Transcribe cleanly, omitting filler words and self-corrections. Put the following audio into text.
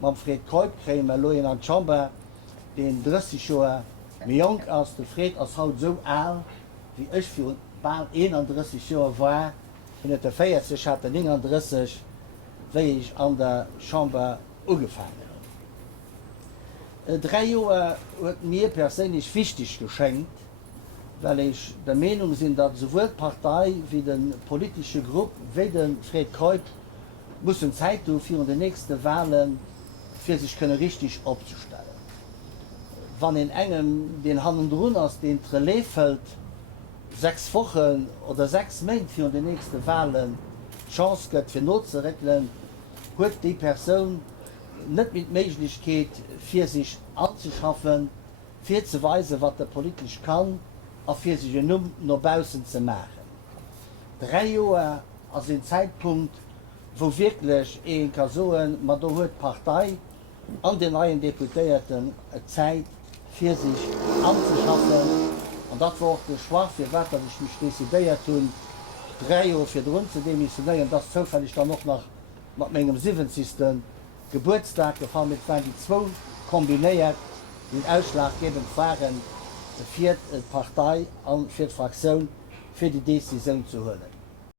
Manfred Kolb krämer lo an Chamber den 30 Joer mé jong ass de Fred ass haut so all wie ech fir bal 31 Joer war hun et der feiert sech hat 39 wéi ich an der Chamber ugefallen. 3 Joer huet mir persinnlich wichtig geschenkt, weil ich der Meinung sinn, dat sowohl Partei wie den politische Gruppe wie den Fred Kolb mussssen Zeit fir de nächste Wahlen fir sich könne richtig opstellen. Wann in engem den Hand run ass den Treléfeld 6 Wochen oder 6 Monate fir de nächste Wahlen Chance gëtt fir not ze regeln, huet die Person net mit Möglichkeit fir sich anzuschaffen, fir ze weise, wat der politisch kann, a fir sich nobausen ze machen. 3 Joer as den Zeitpunkt, wo wirklich en Kasoen mat do huet Partei an den neuen Deputéierten Zeit fir sich anzuschaffen. Und dat war de schwach fir wat dat ich mich desideiert hun 3 Joer fir run ze demissionieren, das zufällig dann noch nach mat mengegem 70. Geburtstag gefallen mit die 2 kombinéiert den ausschlaggebend waren fir Partei an fir Fraktion fir die Decision zu hullen.